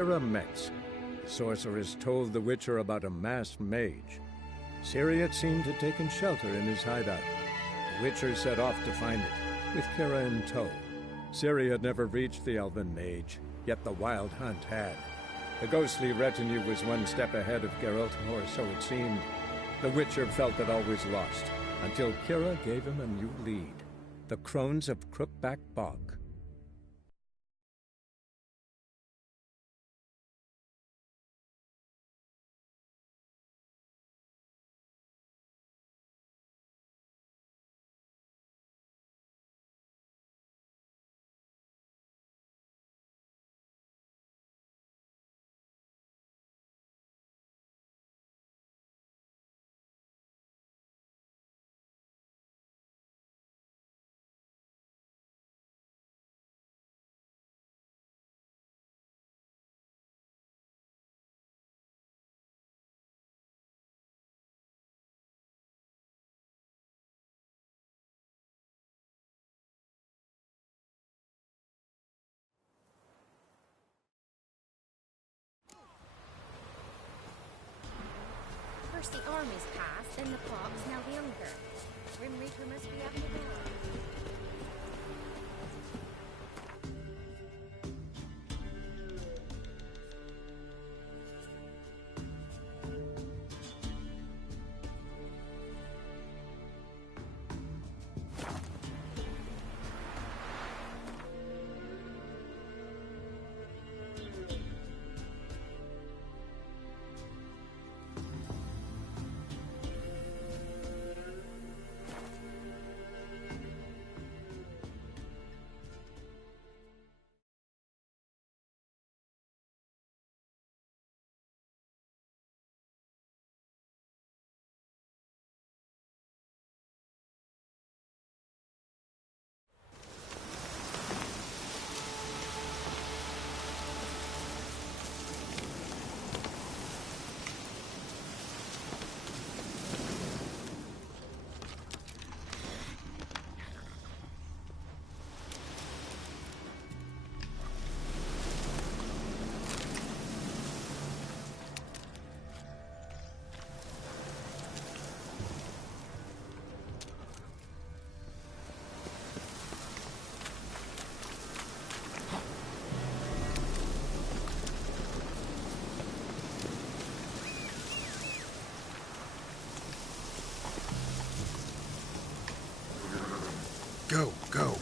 Kira Metz. The sorceress told the Witcher about a masked mage. Syriot seemed to have taken shelter in his hideout. The Witcher set off to find it, with Kira in tow. Ciri had never reached the elven mage, yet the Wild Hunt had. The ghostly retinue was one step ahead of Geralt, or so it seemed. The Witcher felt that all was lost, until Kira gave him a new lead. The Crones of Crookback Bog. First the army's passed, then the fox, now the Unger. Grim Reaper must be up to the Go, go.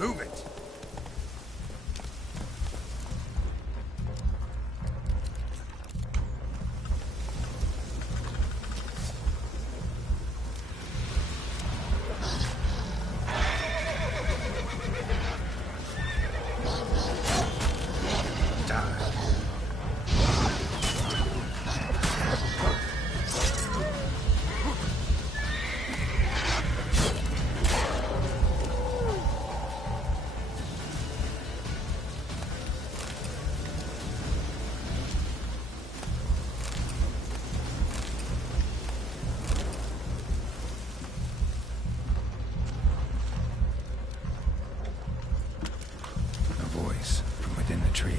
Move it. Tree.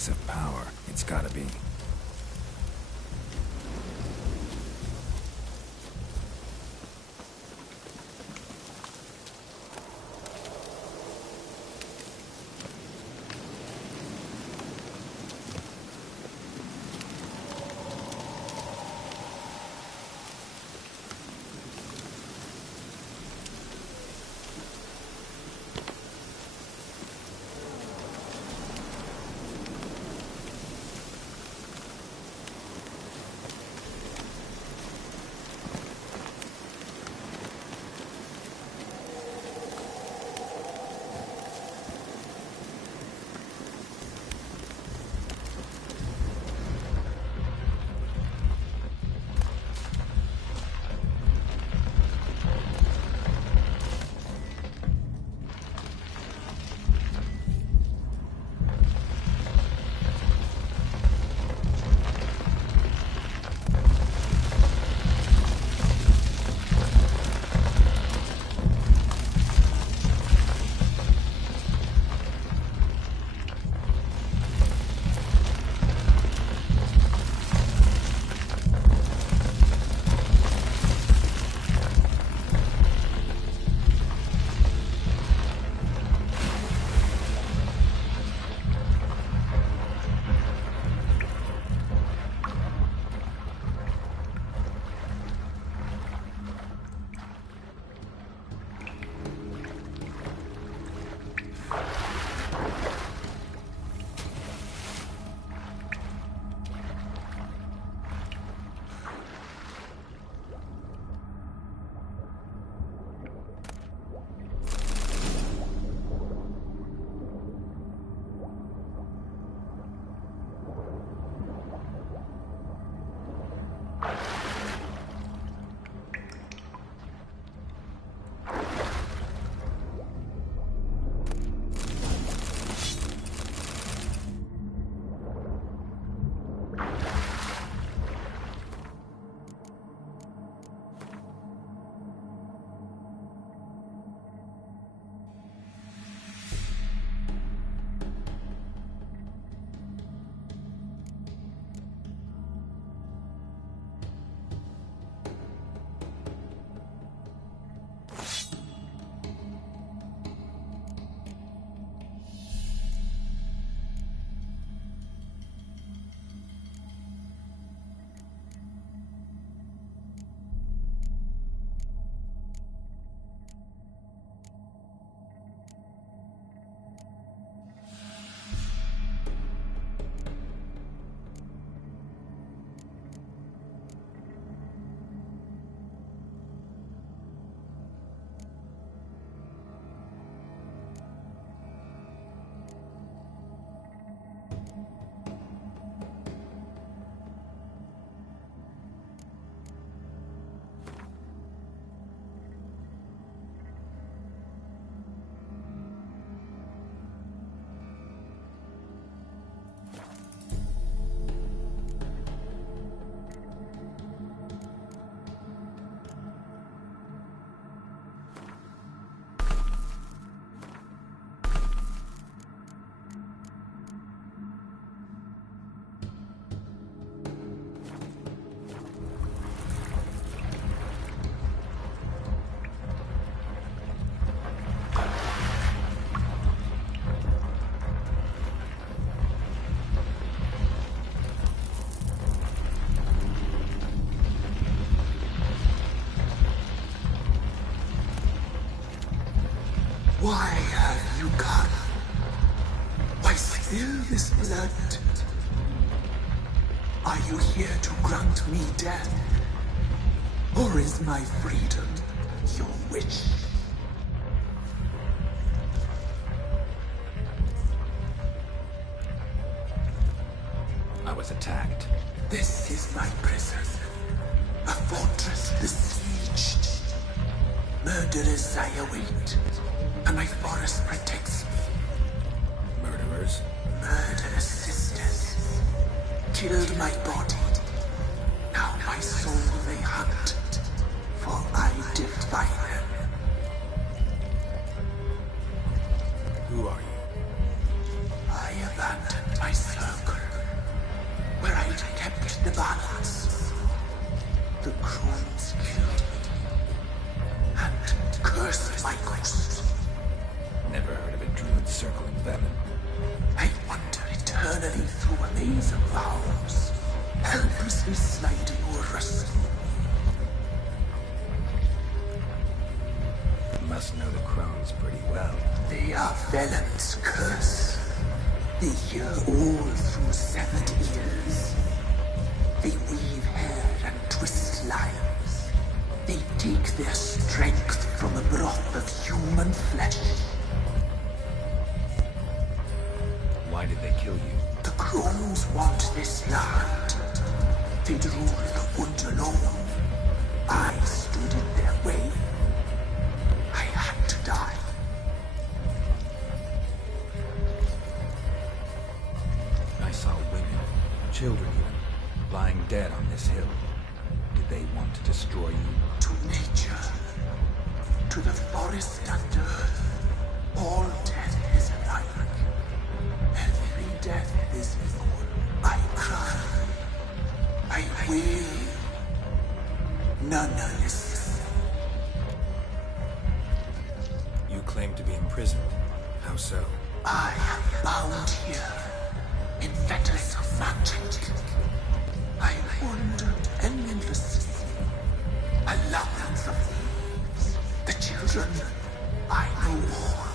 place of power. It's gotta be. Why have you come? Why spill this blood? Are you here to grant me death? Or is my freedom your wish? I was attacked. This is my prison. A fortress besieged. Murderers I await, and my forest protects me. Murderers? Murderous sisters killed my body. Now my soul they hunt, for I defy them. Who are you? I abandoned my servants. cursed my ghost. Never heard of a druid circling Velen. I wander eternally through a maze of vows, helplessly sliding over us. You must know the crones pretty well. They are Velen's curse. They hear all through severed ears. They weave hair and twist lives. They take their strength from the broth of human flesh. Why did they kill you? The crones want this land. They'd rule the wood alone. I stood in their way. I had to die. I saw women, children even, lying dead on this hill. Did they want to destroy you? To nature, to the forest and earth, all death is alike. Every death is equal. I cry. I wail. None listens. You claim to be imprisoned. How so? I am bound here in fetters of magic. I wandered endlessly. A labyrinth of thieves. The children. I know all.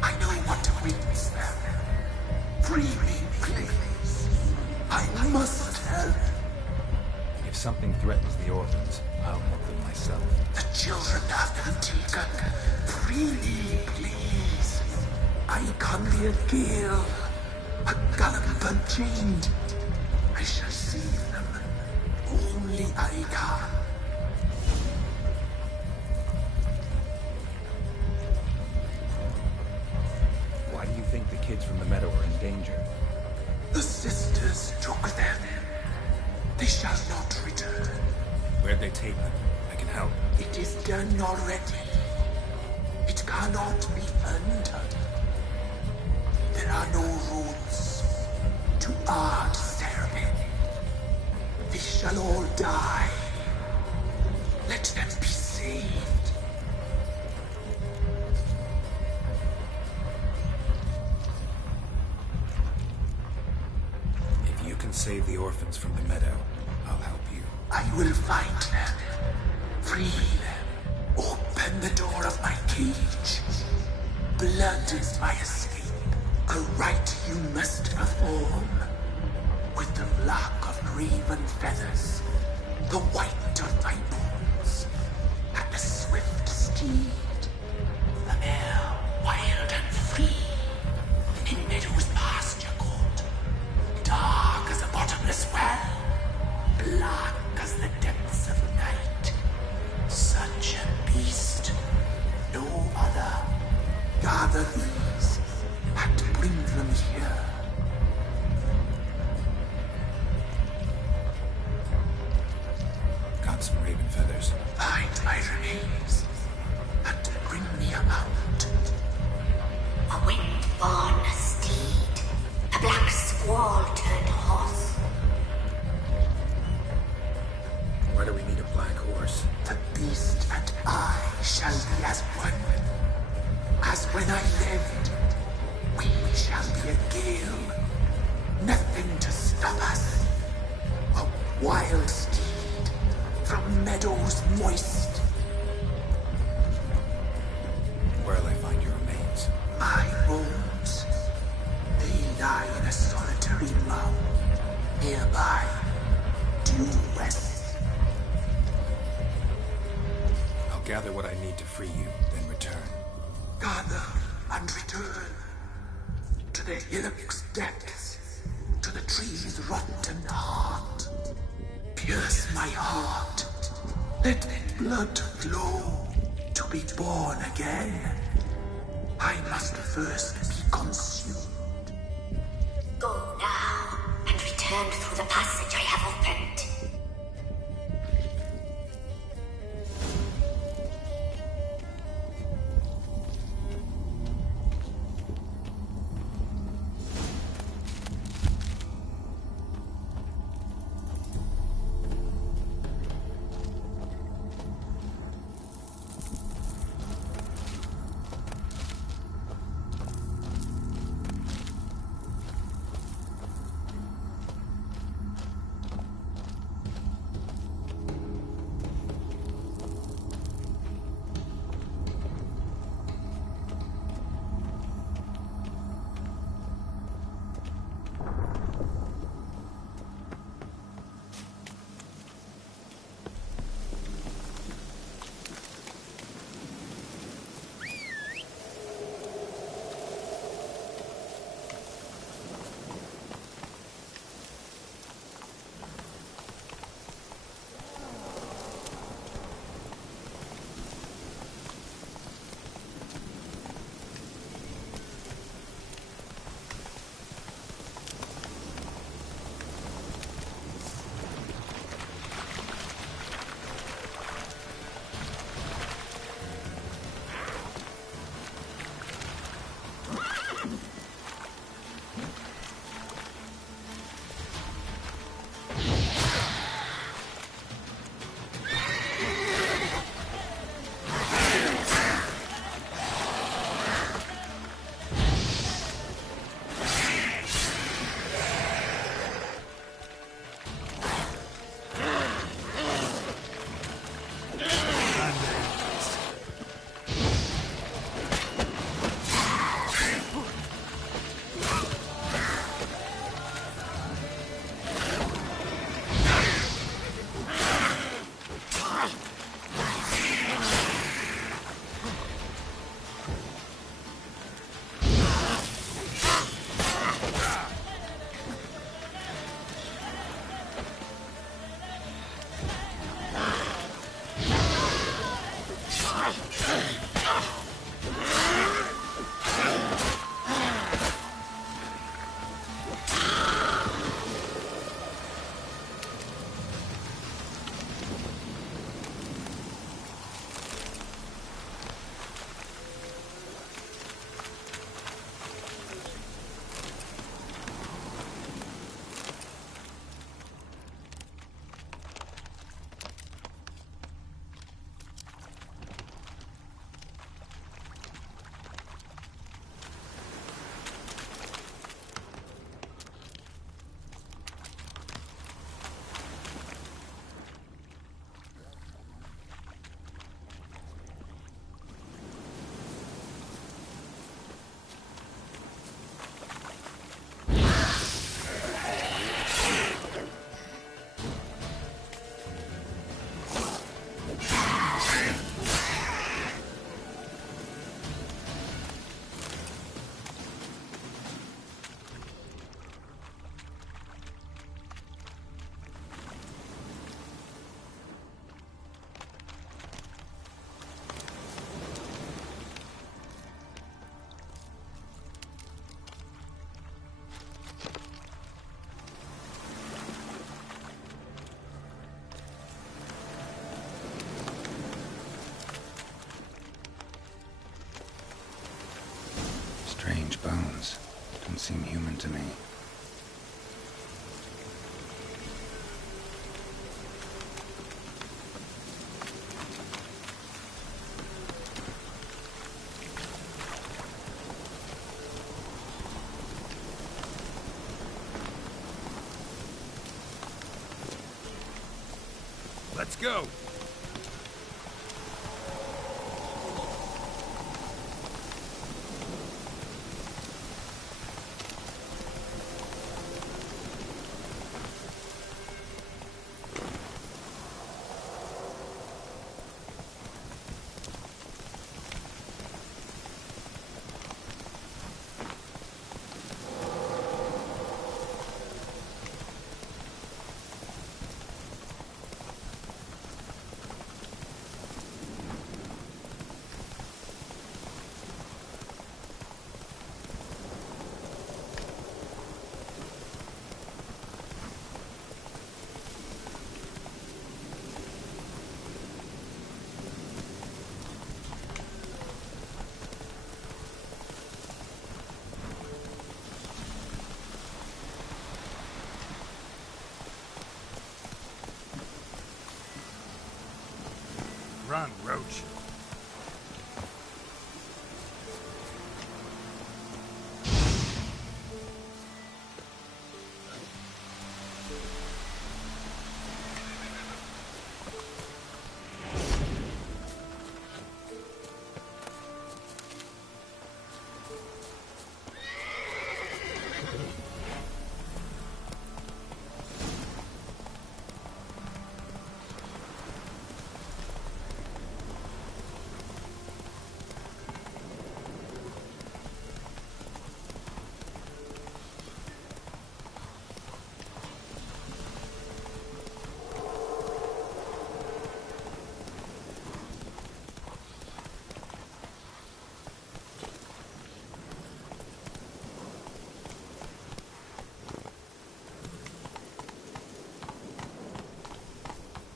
I know what awaits them. Free me, please. I must help. If something threatens the orphans, I'll help them myself. The children have been taken. Free me, please. I can be a gale. A gallop unchained. I shall save them. Only I can. Why do you think the kids from the meadow are in danger? The sisters took them. They shall not return. Where'd they take them? I can help. It is done already. It cannot be undone. There are no rules to art serving. They shall all die. Let them be saved. If you can save the orphans from the meadow, I'll help you. I will find them. Free them. Open the door of my cage. Blood is my escape. A rite you must perform. With the black of raven feathers, the white of my bones, and the swift steed. The mare, wild and free, in meadows pasture court, dark as a bottomless well, black as the depths of night. Such a beast, no other. Gather these and bring them here. Got some raven feathers. Find my remains and bring me a mount. A wind-born steed, a black squall turned horse. Why do we need a black horse? The beast and I shall be as one. As when I lived, we shall be a gale. Nothing to stop us. A wild steed from meadows moist. Where'll I find your remains? My bones, they lie in a solitary mound. Nearby, due west. I'll gather what I need to free you, then return. Gather and return to the hillock's depths, to the tree's rotten heart. Pierce my heart, let blood flow to be born again. I must first be consumed. Go now and return through the passage I have opened. seem human to me. Let's go! Run, Roach.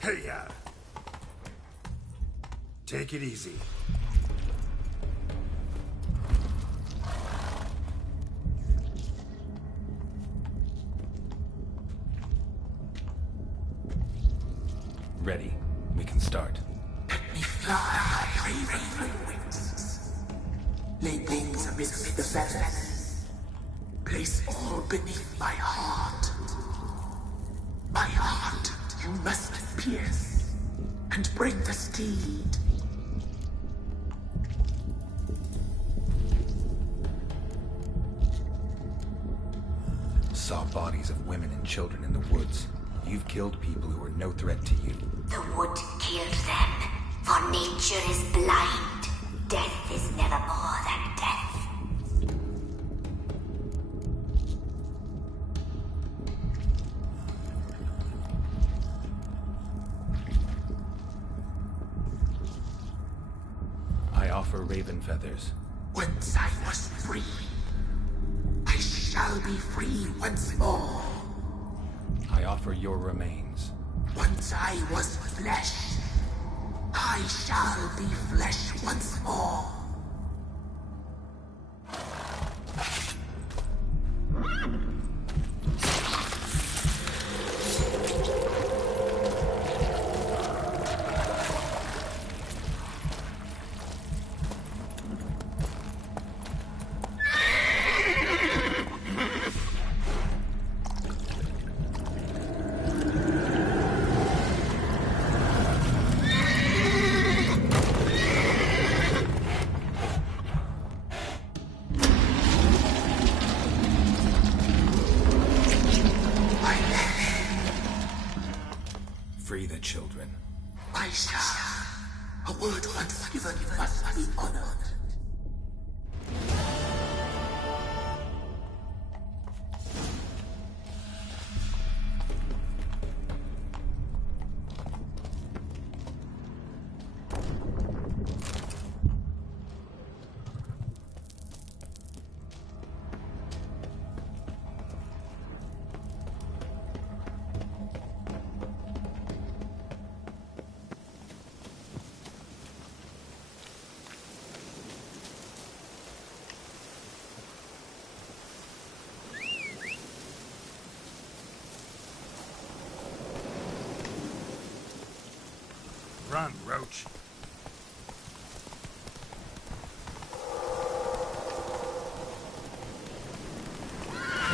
Hey, take it easy. Ready. We can start. Let me fly, raven wings. Lay wings amidst the feathers. Place all beneath my heart. My heart you must pierce, and bring the steed. Saw bodies of women and children in the woods. You've killed people who are no threat to you. The wood killed them, for nature is blind. Death is never more than death. I offer raven feathers. Once I was free, I shall be free once more. I offer your remains. Once I was flesh, I shall be flesh once more.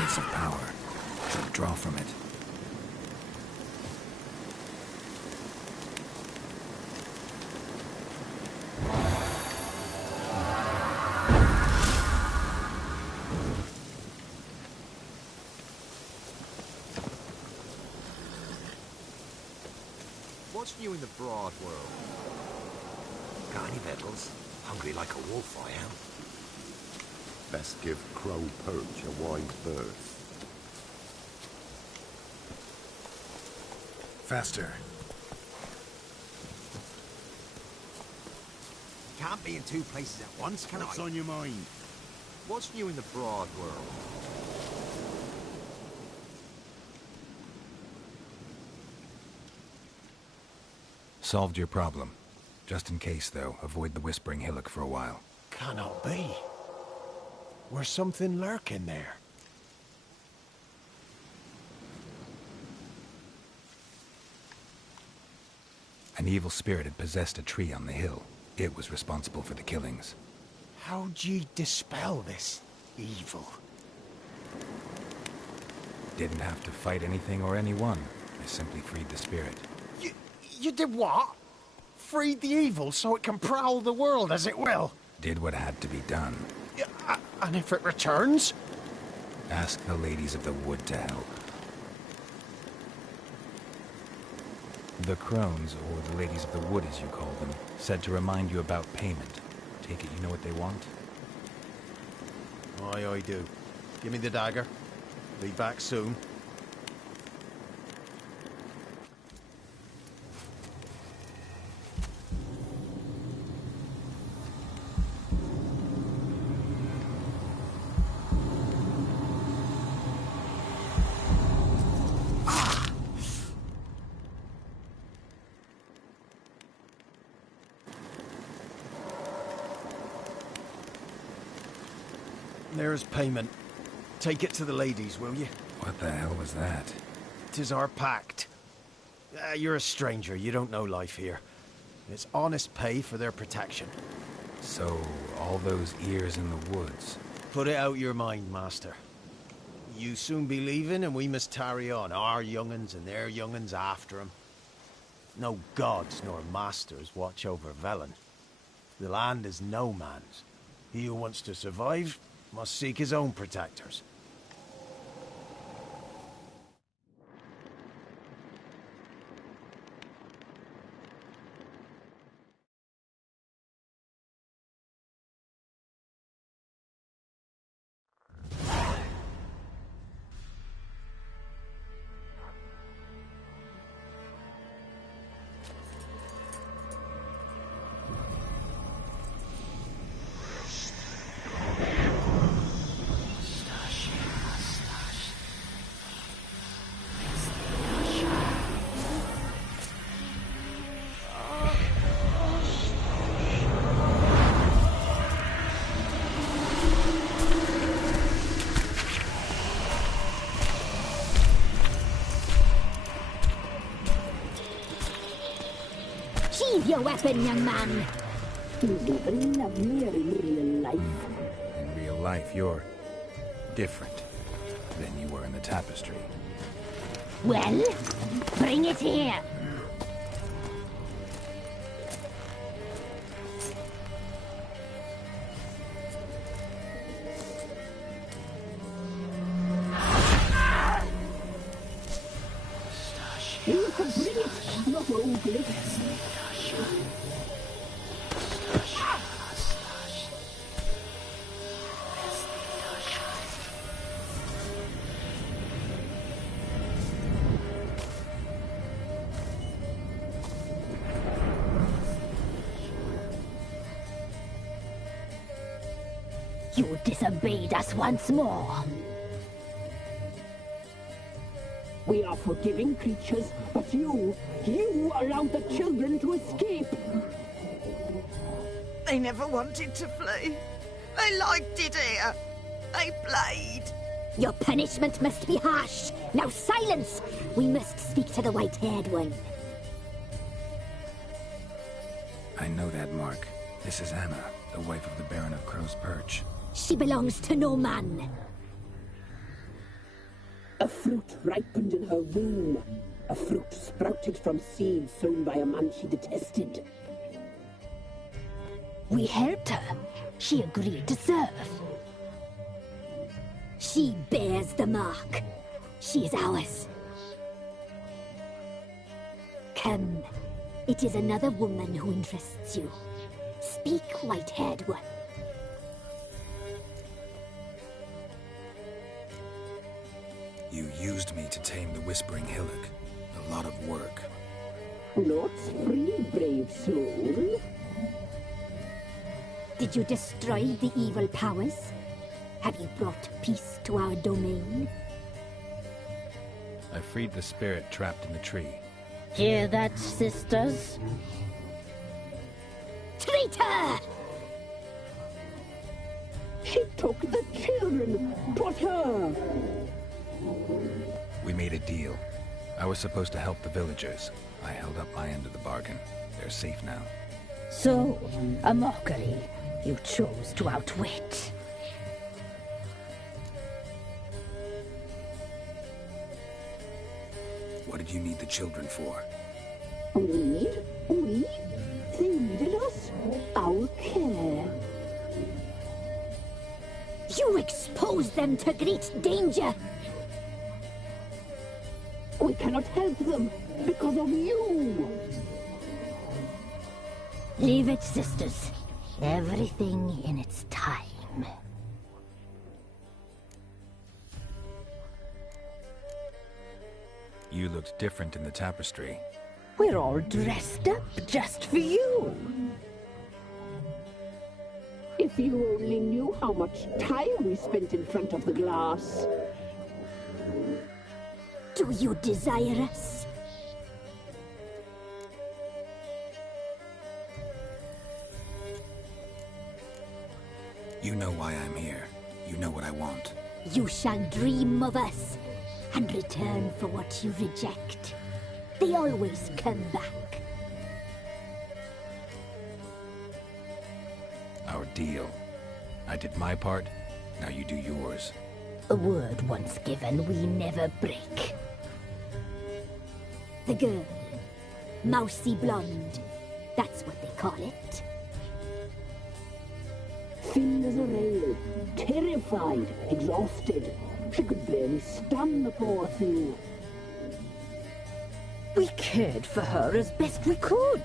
sense of power. Should draw from it. What's new in the broad world? Got any victuals? Hungry like a wolf, I am. Best give Crow Perch a wide berth. Faster. Can't be in two places at once, can What's I? on your mind? What's new in the broad world? Solved your problem. Just in case, though, avoid the Whispering Hillock for a while. Cannot be. Where's something lurking there? An evil spirit had possessed a tree on the hill. It was responsible for the killings. How'd ye dispel this evil? Didn't have to fight anything or anyone. I simply freed the spirit. You did what? Freed the evil so it can prowl the world as it will? Did what had to be done. And if it returns? Ask the ladies of the wood to help. The crones, or the ladies of the wood as you call them, said to remind you about payment. Take it you know what they want? Aye, I do. Give me the dagger. Be back soon. There's payment. Take it to the ladies, will you? What the hell was that? 'Tis our pact. You're a stranger, you don't know life here. It's honest pay for their protection. So, all those ears in the woods. Put it out your mind, master. You soon be leaving and we must tarry on, our young'uns and their young'uns after 'em. No gods nor masters watch over Velen. The land is no man's. He who wants to survive must seek his own protectors. Sheathe your weapon, young man. In real life, you're different than you were in the tapestry. Well, bring it here. You disobeyed us once more. We are forgiving creatures, but you allowed the children to escape. They never wanted to flee. They liked it here. They played. Your punishment must be harsh. Now silence! We must speak to the white-haired one. I know that, Mark. This is Anna, the wife of the Baron of Crow's Perch. She belongs to no man. fruit ripened in her womb. A fruit sprouted from seeds sown by a man she detested. We helped her. She agreed to serve. She bears the mark. She is ours. Come. It is another woman who interests you. Speak, white-haired one. You used me to tame the Whispering Hillock. A lot of work. Not free, brave soul. Did you destroy the evil powers? Have you brought peace to our domain? I freed the spirit trapped in the tree. Hear that, sisters? Traitor! She took the children, but her! We made a deal. I was supposed to help the villagers. I held up my end of the bargain. They're safe now. So, a mockery you chose to outwit. What did you need the children for? We? They needed us. Our care. You exposed them to great danger. We cannot help them because of you. Leave it, sisters. Everything in its time. You looked different in the tapestry. We're all dressed up just for you. If you only knew how much time we spent in front of the glass. Do you desire us? You know why I'm here. You know what I want. You shall dream of us and return for what you reject. They always come back. Our deal. I did my part, now you do yours. A word once given, we never break. The girl. Mousy blonde. That's what they call it. Thin as a rail, terrified, exhausted. She could barely stand, the poor thing. We cared for her as best we could.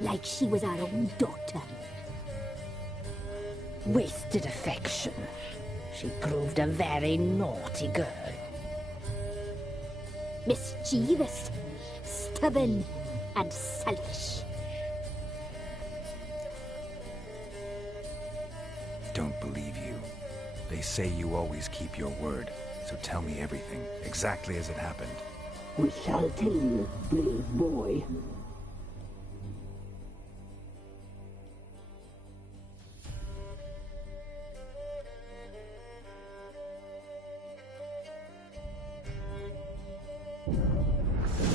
Like she was our own daughter. Wasted affection. She proved a very naughty girl. Mischievous, stubborn, and selfish. Don't believe you. They say you always keep your word, so tell me everything, exactly as it happened. We shall tell you, brave boy.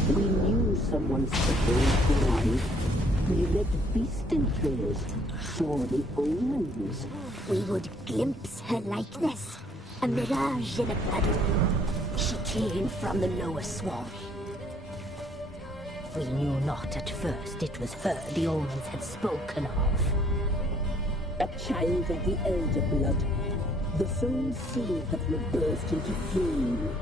We knew someone special was alive. We read beast trails, saw the omens. We would glimpse her likeness, a mirage in a puddle. She came from the lower swamp. We knew not at first it was her the omens had spoken of. A child of the elder blood, the soul seed that will burst into flame.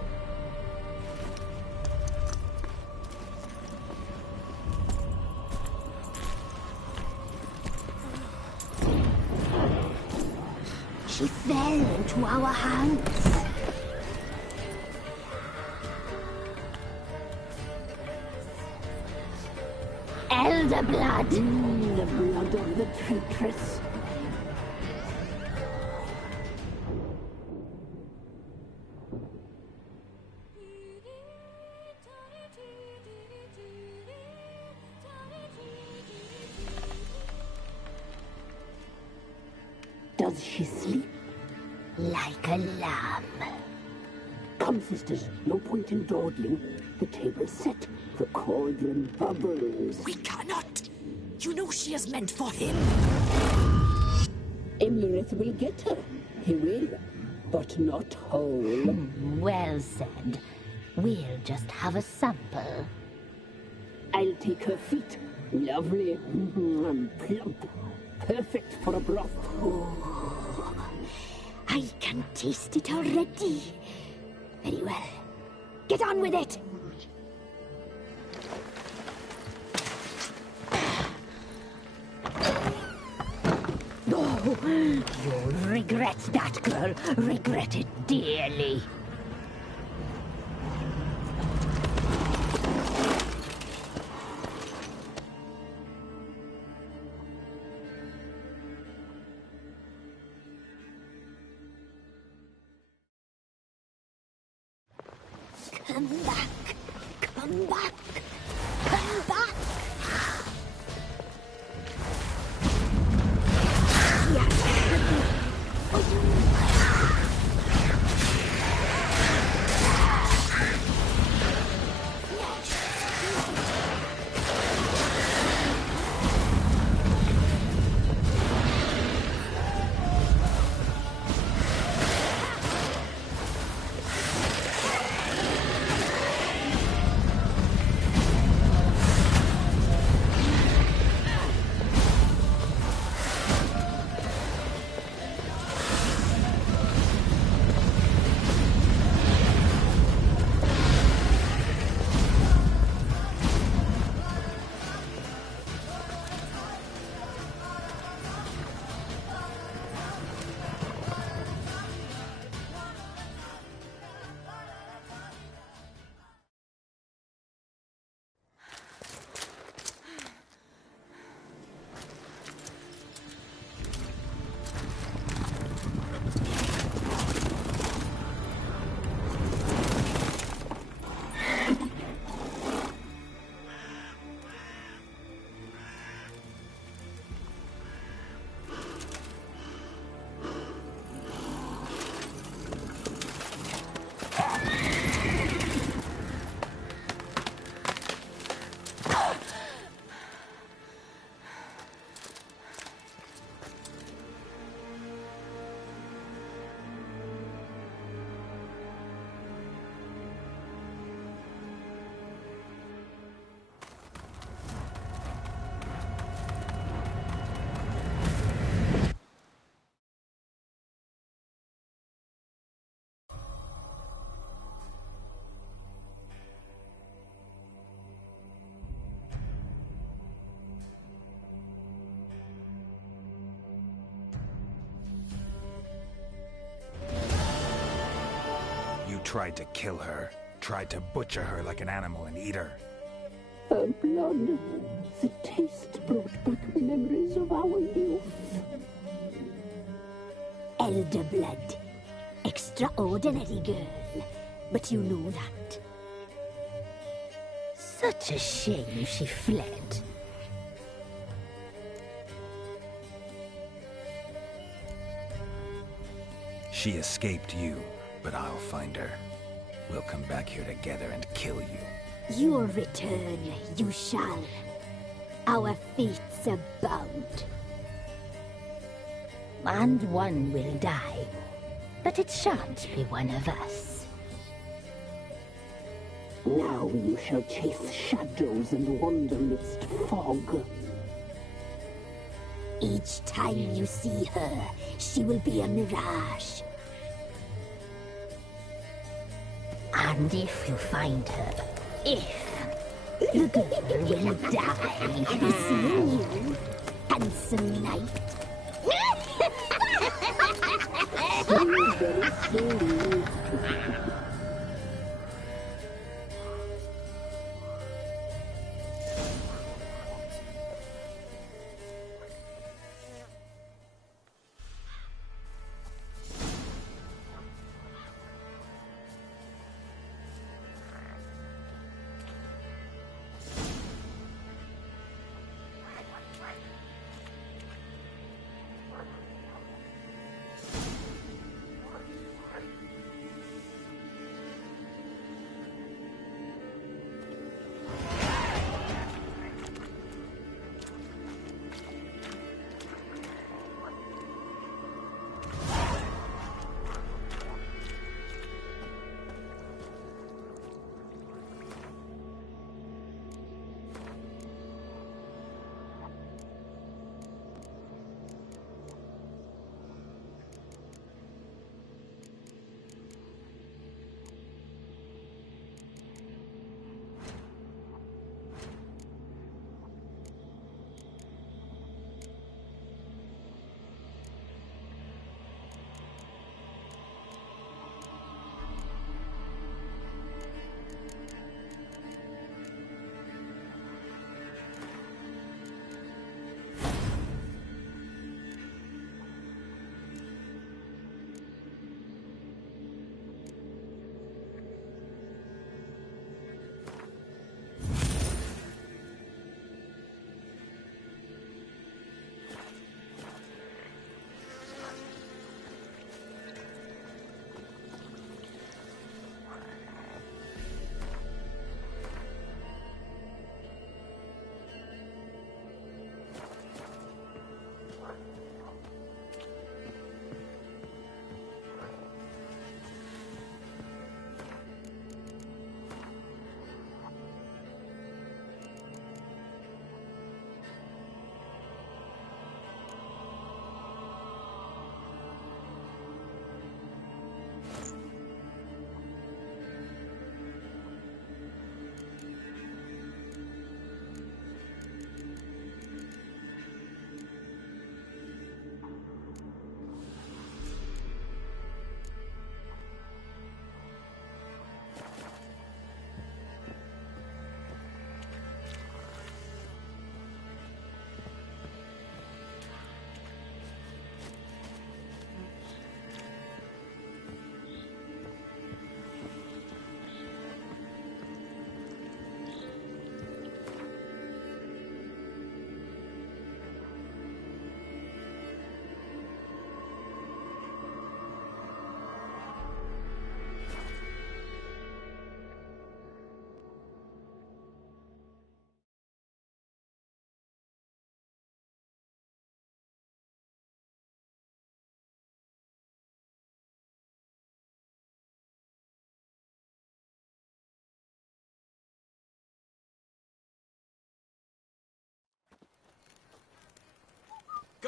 She fell into our hands. Elder blood! The blood of the traitress. Does she sleep? Like a lamb. Come, sisters, no point in dawdling. The table's set, the cauldron bubbles. We cannot! You know she is meant for him! Imlerith will get her. He will. but not whole. Well said. We'll just have a sample. I'll take her feet. Lovely and plump. Perfect for a broth. Oh, I can taste it already. Very well. Get on with it! Oh, you'll regret that, girl. Regret it dearly. Come back! Come back! Come back! Tried to kill her. Tried to butcher her like an animal and eat her. Her blood. The taste brought back memories of our youth. Elder blood. Extraordinary girl. But you know that. Such a shame she fled. She escaped you, but I'll find her. We'll come back here together and kill you. Your return, you shall. Our fates are bound. And one will die, but it shan't be one of us. Now you shall chase shadows and wander midst fog. Each time you see her, she will be a mirage. And if you find her, the girl will die. I'll be seeing you, handsome knight. Very slowly.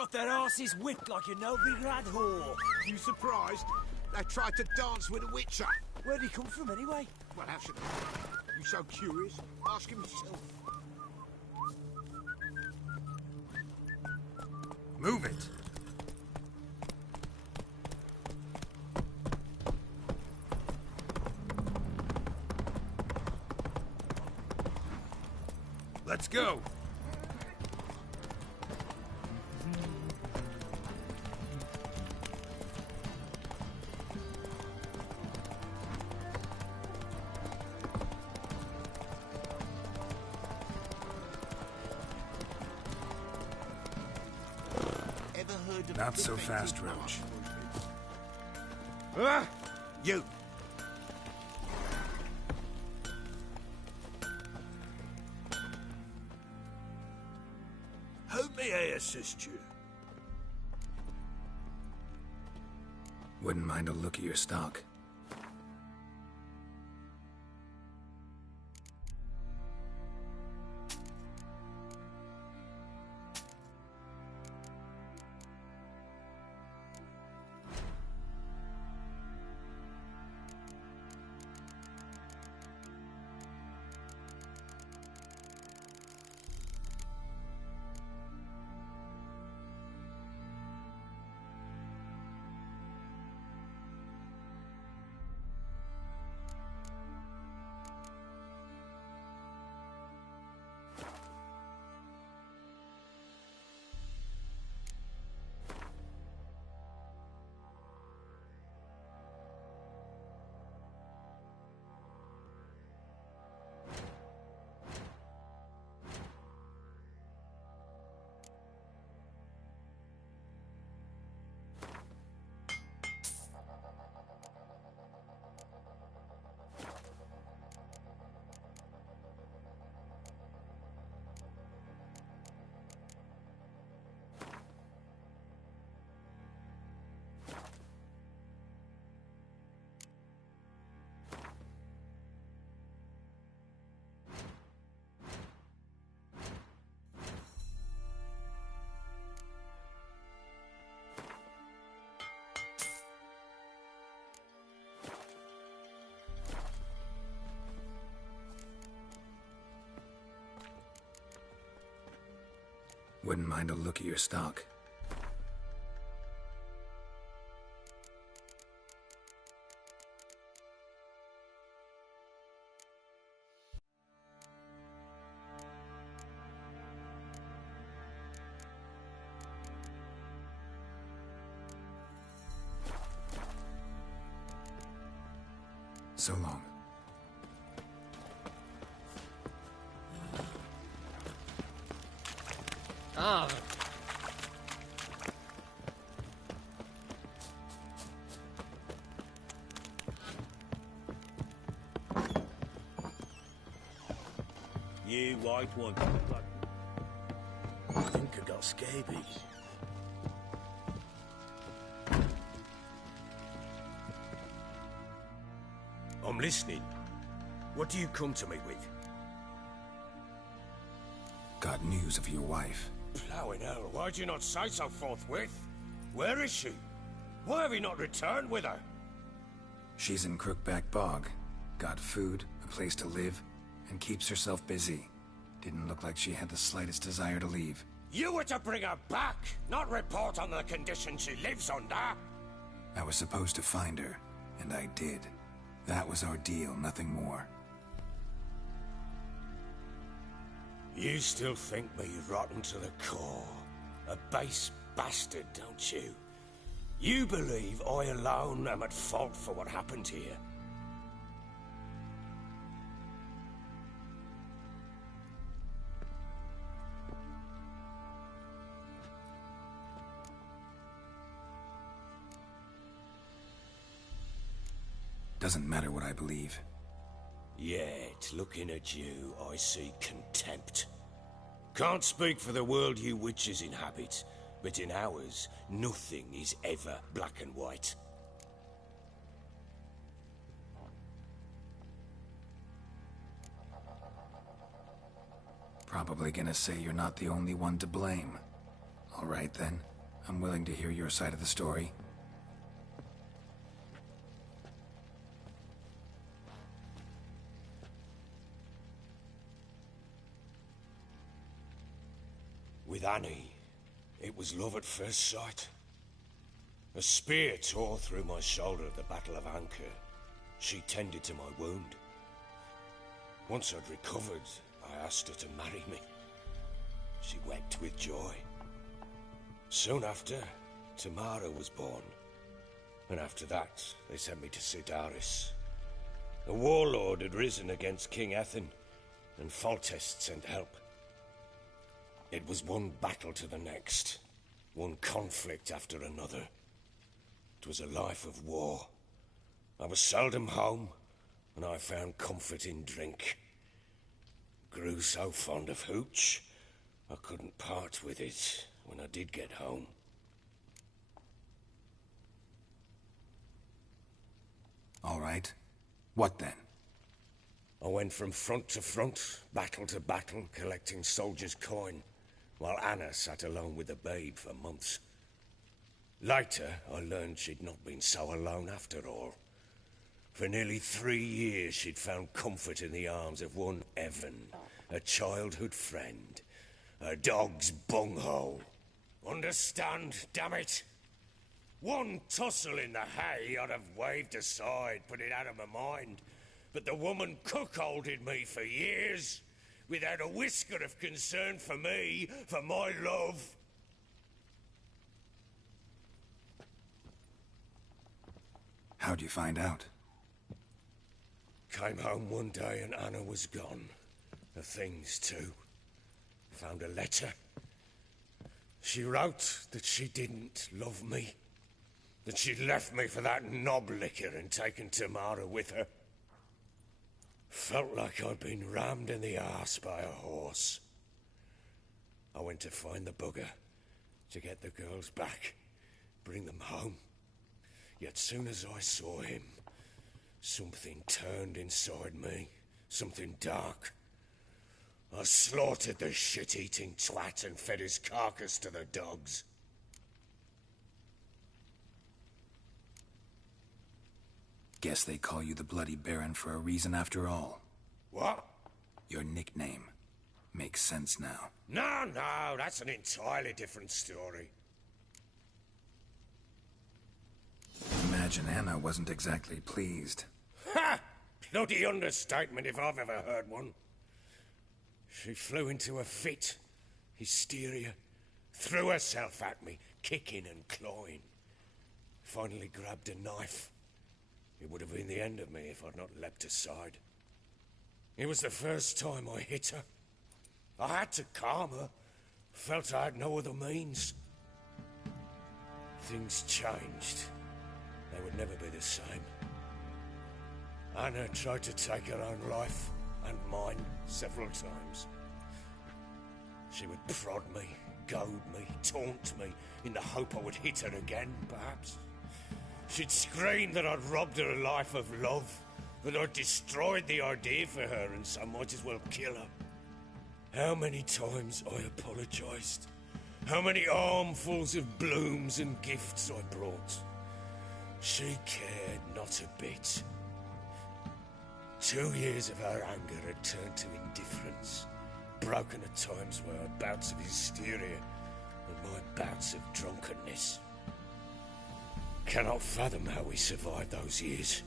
got their asses whipped like a Novigrad whore. You surprised? They tried to dance with a witcher. Where'd he come from, anyway? Well, how should I? You so curious? Ask him yourself. Move it. Let's go. Not so fast, Roach. Ah! You! How may I assist you? Wouldn't mind a look at your stock. Wouldn't mind a look at your stock. So long. Ah. You white one. I think I got scabies. I'm listening. What do you come to me with? Got news of your wife. Plowing hell, why'd you not say so forthwith? Where is she? Why have you not returned with her? She's in Crookback Bog. Got food, a place to live, and keeps herself busy. Didn't look like she had the slightest desire to leave. You were to bring her back, not report on the conditions she lives under. I was supposed to find her, and I did. That was our deal, nothing more. You still think me rotten to the core. A base bastard, don't you? You believe I alone am at fault for what happened here. Doesn't matter what I believe. Yet, looking at you, I see contempt. Can't speak for the world you witches inhabit, but in ours, nothing is ever black and white. Probably gonna say you're not the only one to blame. All right then, I'm willing to hear your side of the story. With Annie, it was love at first sight. A spear tore through my shoulder at the Battle of Anchor. She tended to my wound. Once I'd recovered, I asked her to marry me. She wept with joy. Soon after, Tamara was born. And after that, they sent me to Cidaris. A warlord had risen against King Ethain, and Foltest sent help. It was one battle to the next, one conflict after another. It was a life of war. I was seldom home, and I found comfort in drink. Grew so fond of hooch, I couldn't part with it when I did get home. All right. What then? I went from front to front, battle to battle, collecting soldiers' coin, while Anna sat alone with the babe for months. Later, I learned she'd not been so alone after all. For nearly 3 years, she'd found comfort in the arms of one Evan, a childhood friend, a dog's bunghole. Understand, damn it? One tussle in the hay I'd have waved aside, put it out of my mind. But the woman cuckolded me for years, without a whisker of concern for me, for my love. How'd you find out? Came home one day and Anna was gone. The things too. Found a letter. She wrote that she didn't love me. That she'd left me for that knob licker and taken Tamara with her. Felt like I'd been rammed in the arse by a horse. I went to find the bugger, to get the girls back, bring them home. Yet soon as I saw him, something turned inside me, something dark. I slaughtered the shit-eating twat and fed his carcass to the dogs. Guess they call you the Bloody Baron for a reason after all. What? Your nickname. Makes sense now. No, that's an entirely different story. Imagine Anna wasn't exactly pleased. Ha! Bloody understatement if I've ever heard one. She flew into a fit. Hysteria. Threw herself at me, kicking and clawing. Finally grabbed a knife. It would have been the end of me if I'd not leapt aside. It was the first time I hit her. I had to calm her. Felt I had no other means. Things changed. They would never be the same. Anna tried to take her own life, and mine, several times. She would prod me, goad me, taunt me, in the hope I would hit her again, perhaps. She'd scream that I'd robbed her a life of love, that I'd destroyed the idea for her, and so might as well kill her. How many times I apologized. How many armfuls of blooms and gifts I brought. She cared not a bit. 2 years of her anger had turned to indifference, broken at times by her bouts of hysteria and my bouts of drunkenness. Cannot fathom how we survived those years,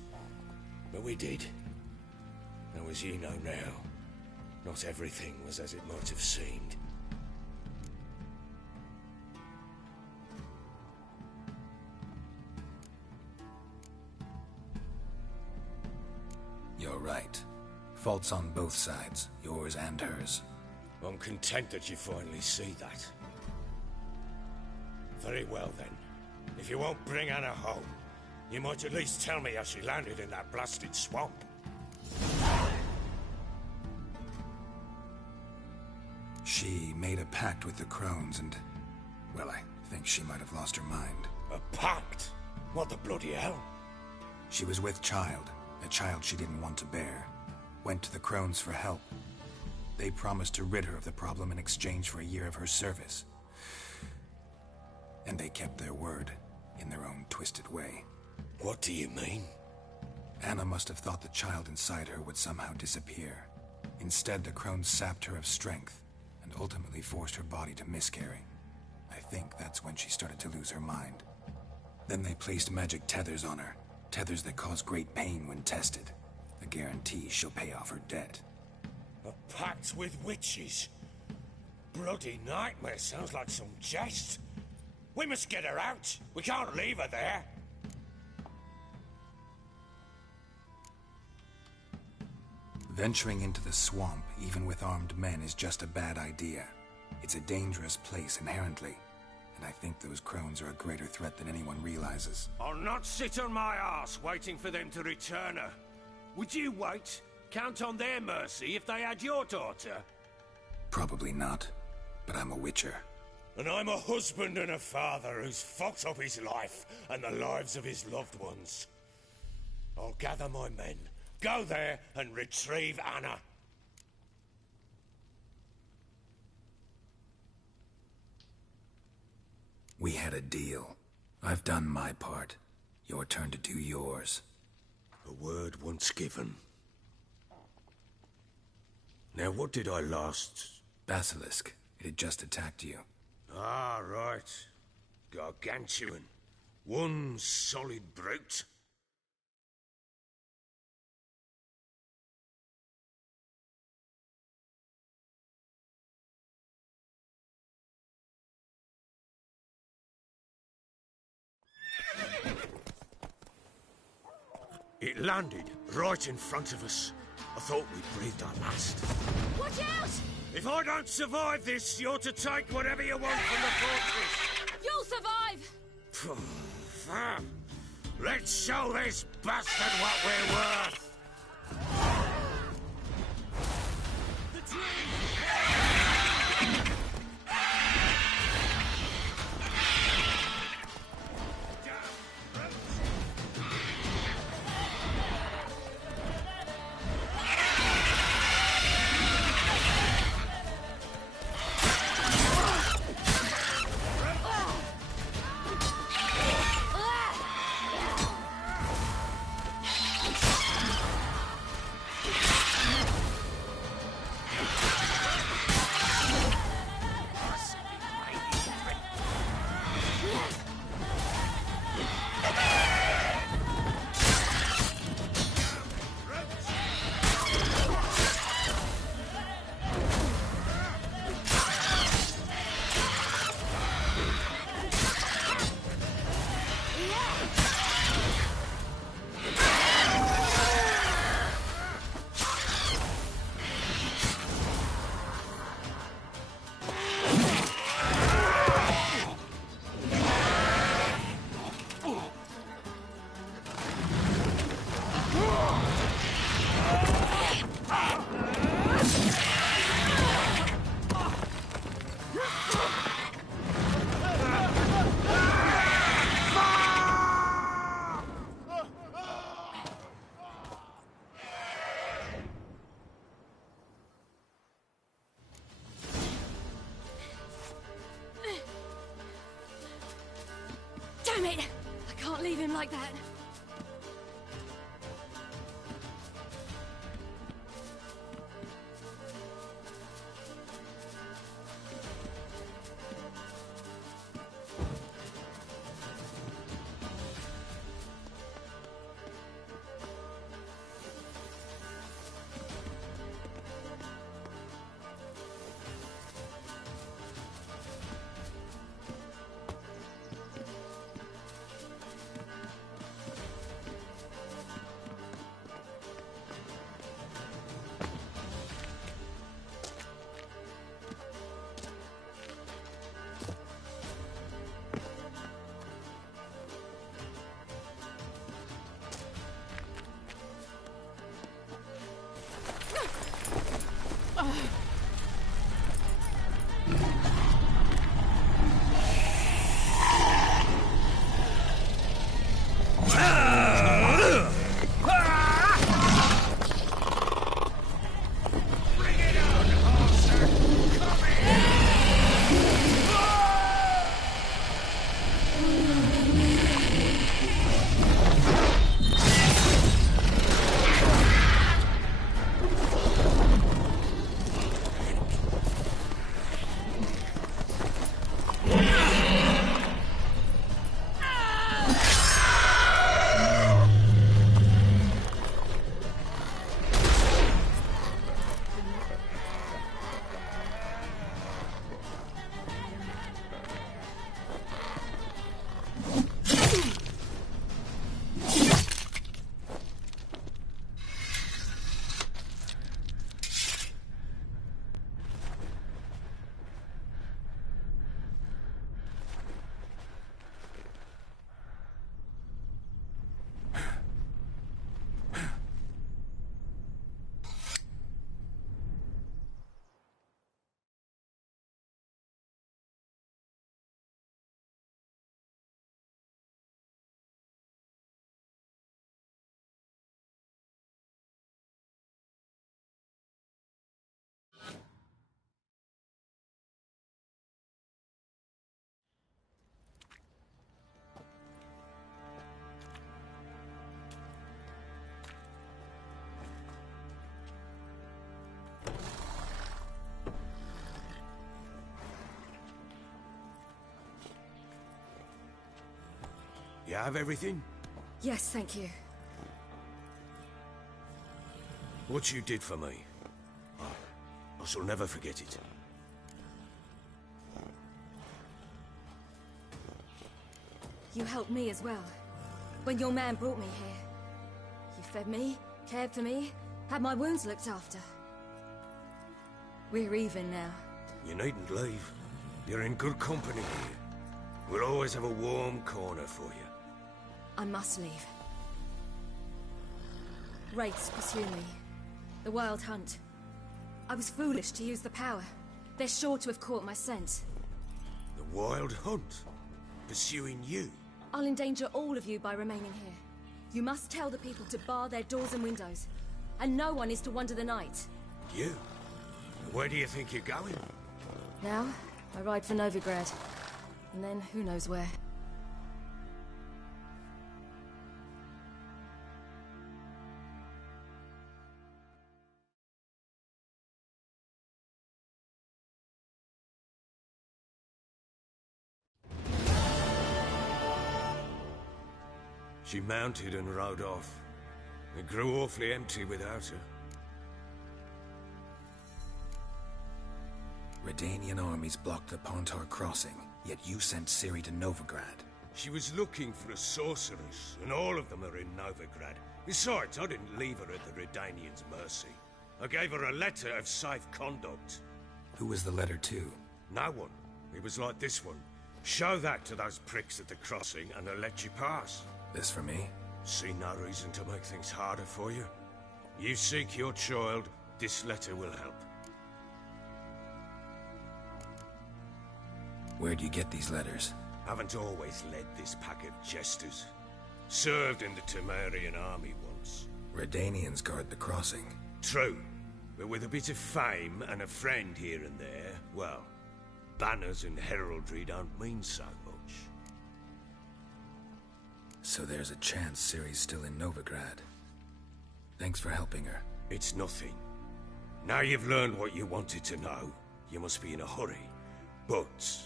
but we did. Though as you know now, not everything was as it might have seemed. You're right. Faults on both sides, yours and hers. I'm content that you finally see that. Very well then. If you won't bring Anna home, you might at least tell me how she landed in that blasted swamp. She made a pact with the crones and... well, I think she might have lost her mind. A pact? What the bloody hell? She was with child, a child she didn't want to bear. Went to the crones for help. They promised to rid her of the problem in exchange for a year of her service. And they kept their word, in their own twisted way. What do you mean? Anna must have thought the child inside her would somehow disappear. Instead, the crones sapped her of strength, and ultimately forced her body to miscarry. I think that's when she started to lose her mind. Then they placed magic tethers on her, tethers that cause great pain when tested. A guarantee she'll pay off her debt. A pact with witches? Bloody nightmare, sounds like some jest. We must get her out. We can't leave her there. Venturing into the swamp, even with armed men, is just a bad idea. It's a dangerous place inherently, and I think those crones are a greater threat than anyone realizes. I'll not sit on my ass waiting for them to return her. Would you wait? Count on their mercy if they had your daughter? Probably not, but I'm a witcher. And I'm a husband and a father who's fucked up his life and the lives of his loved ones. I'll gather my men, go there and retrieve Anna. We had a deal. I've done my part. Your turn to do yours. A word once given. Now, what did I last... Basilisk. It had just attacked you. Ah, right. Gargantuan. One solid brute. It landed right in front of us. I thought we'd breathed our last. Watch out! If I don't survive this, you're to take whatever you want from the fortress. You'll survive! Let's show this bastard what we're worth! The tree! Damn it! I can't leave him like that. You have everything? Yes, thank you. What you did for me, I shall never forget it. You helped me as well. When your man brought me here. You fed me, cared for me, had my wounds looked after. We're even now. You needn't leave. You're in good company here. We'll always have a warm corner for you. I must leave. Wraiths pursue me. The Wild Hunt. I was foolish to use the power. They're sure to have caught my scent. The Wild Hunt? Pursuing you? I'll endanger all of you by remaining here. You must tell the people to bar their doors and windows. And no one is to wander the night. You? Where do you think you're going? Now, I ride for Novigrad. And then, who knows where. She mounted and rode off. It grew awfully empty without her. Redanian armies blocked the Pontar crossing, yet you sent Ciri to Novigrad. She was looking for a sorceress, and all of them are in Novigrad. Besides, I didn't leave her at the Redanians' mercy. I gave her a letter of safe conduct. Who was the letter to? No one. It was like this one. Show that to those pricks at the crossing, and they'll let you pass. This for me? See no reason to make things harder for you. You seek your child, this letter will help. Where'd you get these letters? Haven't always led this pack of jesters. Served in the Temerian army once. Redanians guard the crossing. True, but with a bit of fame and a friend here and there, well, banners and heraldry don't mean so much. So there's a chance Ciri's still in Novigrad. Thanks for helping her. It's nothing. Now you've learned what you wanted to know, you must be in a hurry. But,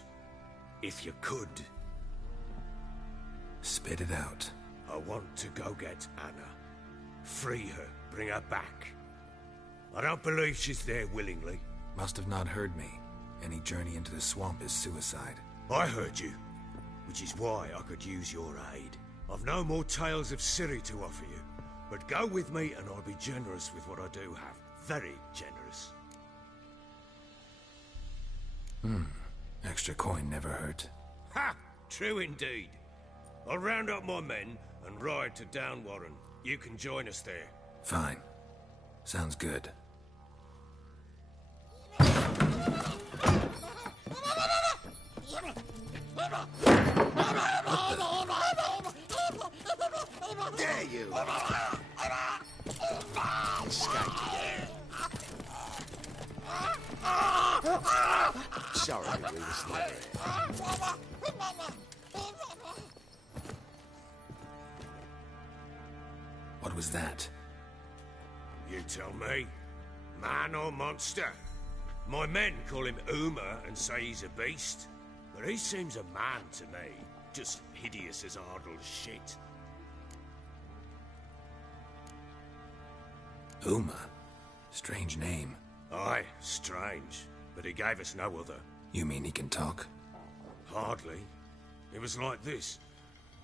if you could... Spit it out. I want to go get Anna. Free her, bring her back. I don't believe she's there willingly. Must have not heard me. Any journey into the swamp is suicide. I heard you, which is why I could use your aid. I've no more tales of Ciri to offer you, but go with me and I'll be generous with what I do have. Very generous. Extra coin never hurt. Ha! True indeed. I'll round up my men and ride to Downwarren. You can join us there. Fine. Sounds good. Dare you! Sorry to leave us there. What was that? You tell me. Man or monster? My men call him Uma and say he's a beast. But he seems a man to me. Just hideous as Ardle's shit. Uma? Strange name. Aye, strange. But he gave us no other. You mean he can talk? Hardly. It was like this.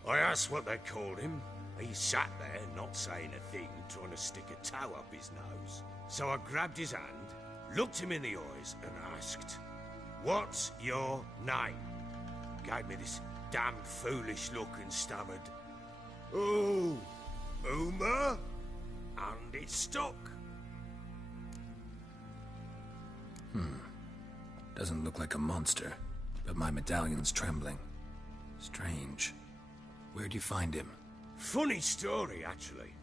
I asked what they called him. He sat there, not saying a thing, trying to stick a toe up his nose. So I grabbed his hand, looked him in the eyes, and asked, "What's your name?" Gave me this damn foolish look and stammered, "Oh, Uma?" And it stuck. Doesn't look like a monster, but my medallion's trembling. Strange. Where'd you find him? Funny story, actually.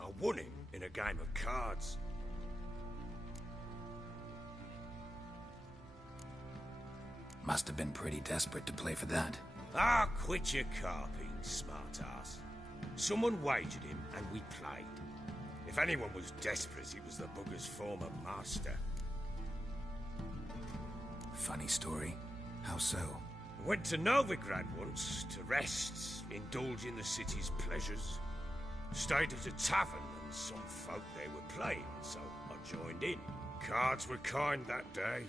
I won him in a game of cards. Must have been pretty desperate to play for that. Ah, quit your carping, smartass. Someone wagered him, and we played. If anyone was desperate, he was the bugger's former master. Funny story. How so? Went to Novigrad once to rest, indulge in the city's pleasures. Stayed at a tavern and some folk there were playing, so I joined in. Cards were kind that day.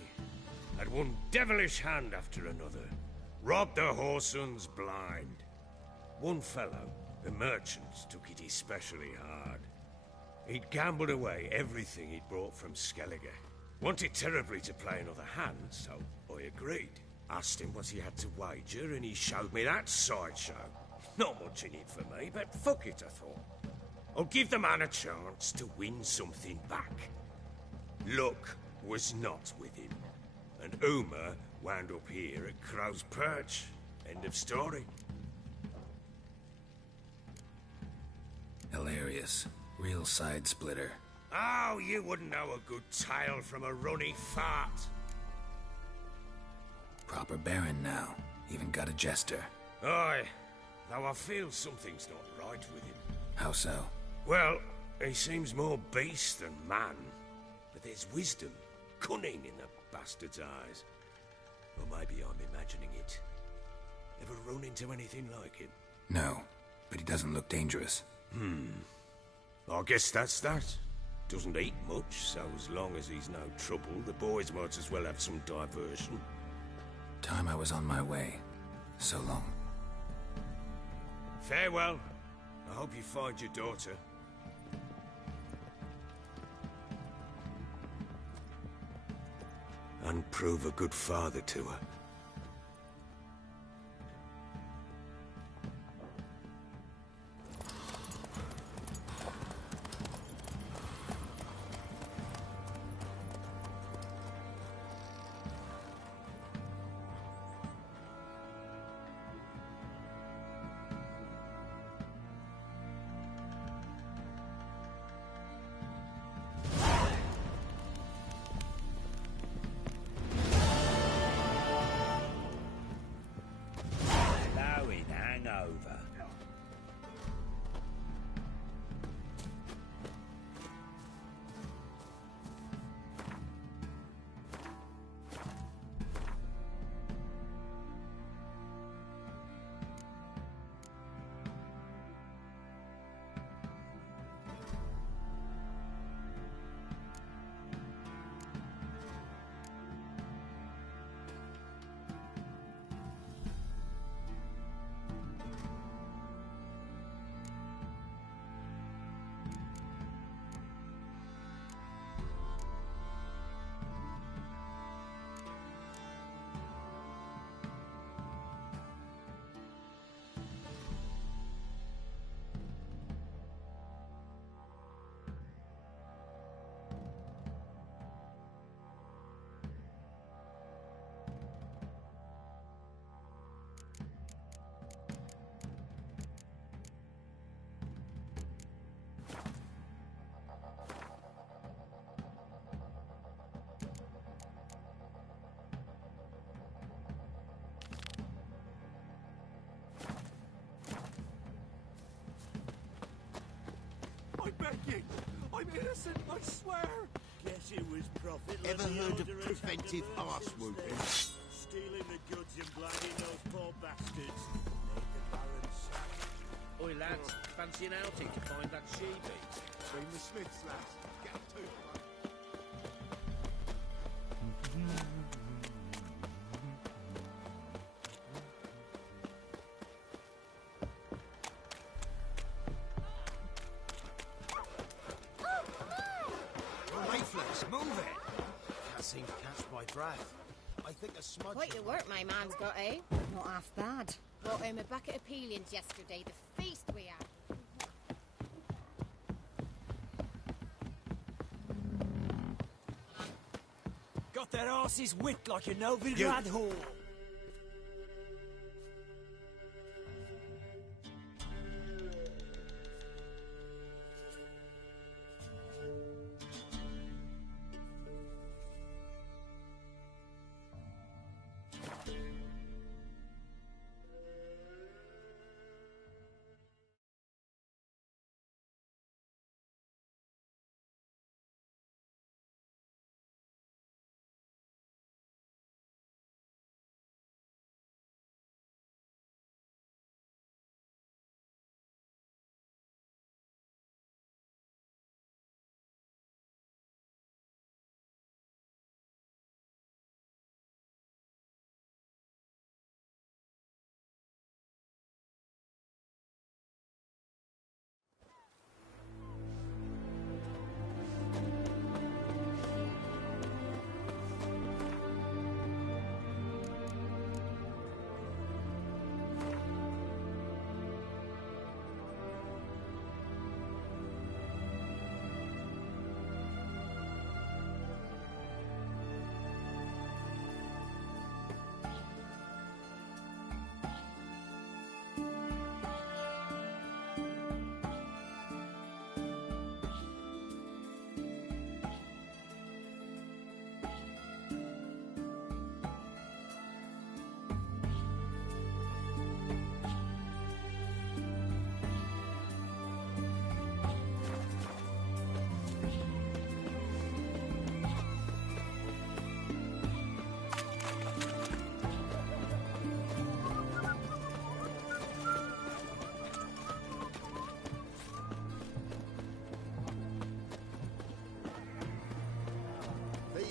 Had one devilish hand after another. Robbed the whoreson blind. One fellow, a merchant, took it especially hard. He'd gambled away everything he'd brought from Skellige. Wanted terribly to play another hand, so I agreed. Asked him what he had to wager, and he showed me that sideshow. Not much in it for me, but fuck it, I thought. I'll give the man a chance to win something back. Luck was not with him, and Uma wound up here at Crow's Perch. End of story. Hilarious. Real side splitter. Oh, you wouldn't know a good tale from a runny fart. Proper baron now. Even got a jester. Aye, though I feel something's not right with him. How so? Well, he seems more beast than man. But there's wisdom, cunning in the bastard's eyes. Or maybe I'm imagining it. Ever run into anything like him? No, but he doesn't look dangerous. I guess that's that. Doesn't eat much, so as long as he's no trouble, the boys might as well have some diversion. Time I was on my way. So long. Farewell. I hope you find your daughter. And prove a good father to her. I'm begging! I'm innocent, I swear! Guess it was profit. Ever heard of preventive arse whooping? Stealing the goods and blinding those poor bastards. Made the Baron sack. Oi lads, fancy an outing to find that she-bee? Bring the Smiths, lads. Get to it. Move it! Can't seem to catch my breath. I think a smudge... Quite the work my man's got, eh? Not half bad. Brought home a bucket of peelings yesterday, the feast we had. Got their asses whipped like a Novigrad whore.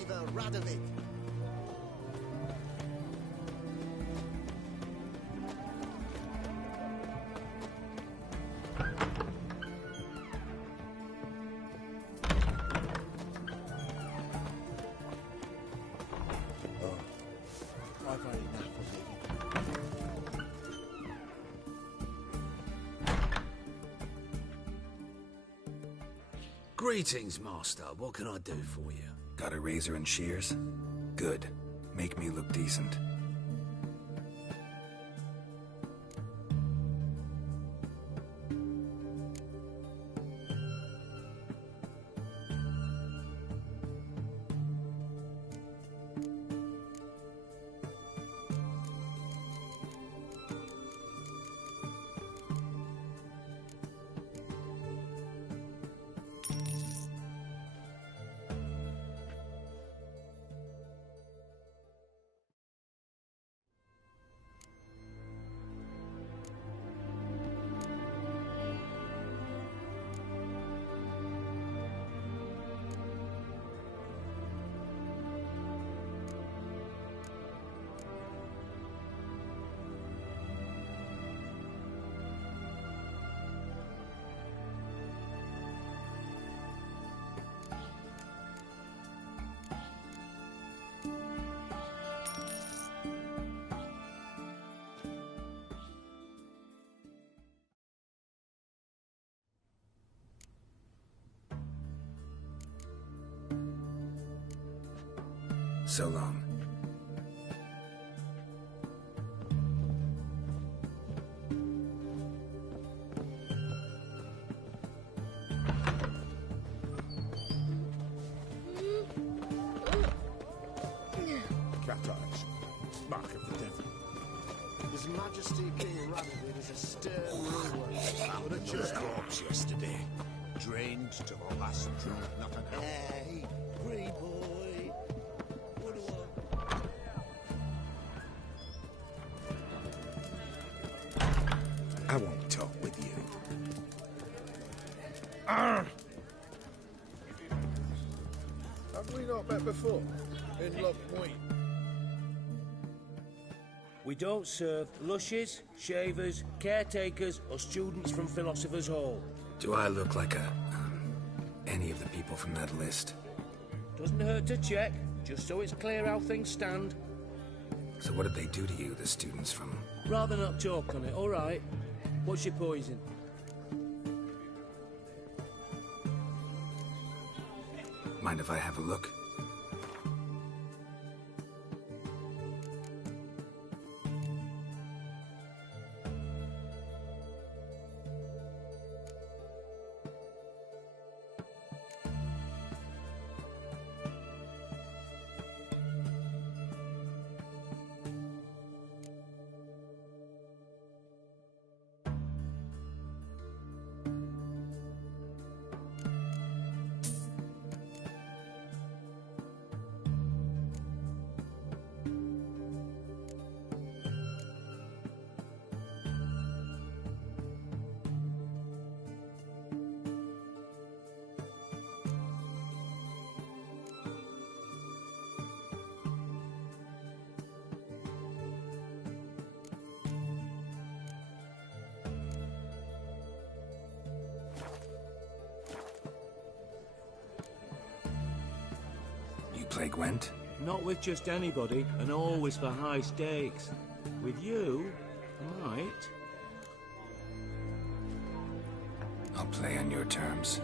Viva Radovid! Greetings, Master. What can I do for you? Got a razor and shears? Good. Make me look decent. So long. Cat eyes. Mark of the devil. His Majesty King Radovid is a stern ruler. But a just corpse yesterday. Drained to the last drop. Nothing else. Hey, free boy. What do I won't talk with you. Have we not met before? In Loch Moyne? We don't serve lushes, shavers, caretakers, or students from Philosopher's Hall. Do I look like any of the people from that list? Doesn't hurt to check, just so it's clear how things stand. So what did they do to you, the students from... Rather not talk on it, all right? What's your poison? Mind if I have a look? Play Gwent? Not with just anybody, and always for high stakes. With you, I might. I'll play on your terms.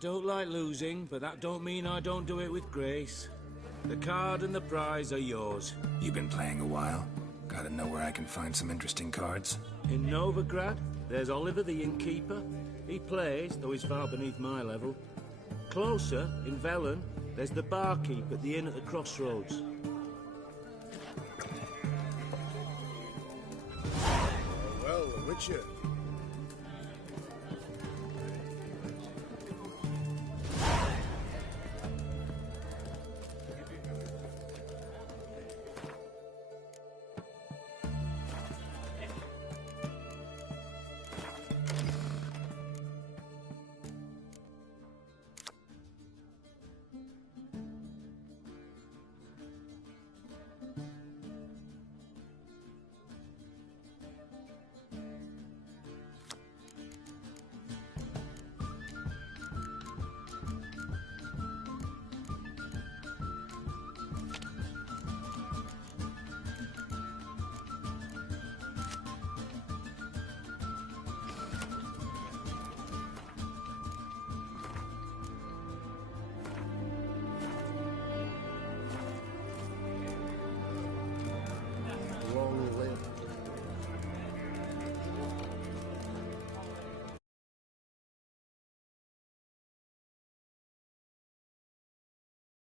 don't like losing, but that don't mean I don't do it with grace. The card and the prize are yours. You been playing a while? Gotta know where I can find some interesting cards? In Novigrad, there's Oliver the innkeeper. He plays, though he's far beneath my level. Closer, in Velen, there's the barkeep at the inn at the crossroads. Well, the Witcher.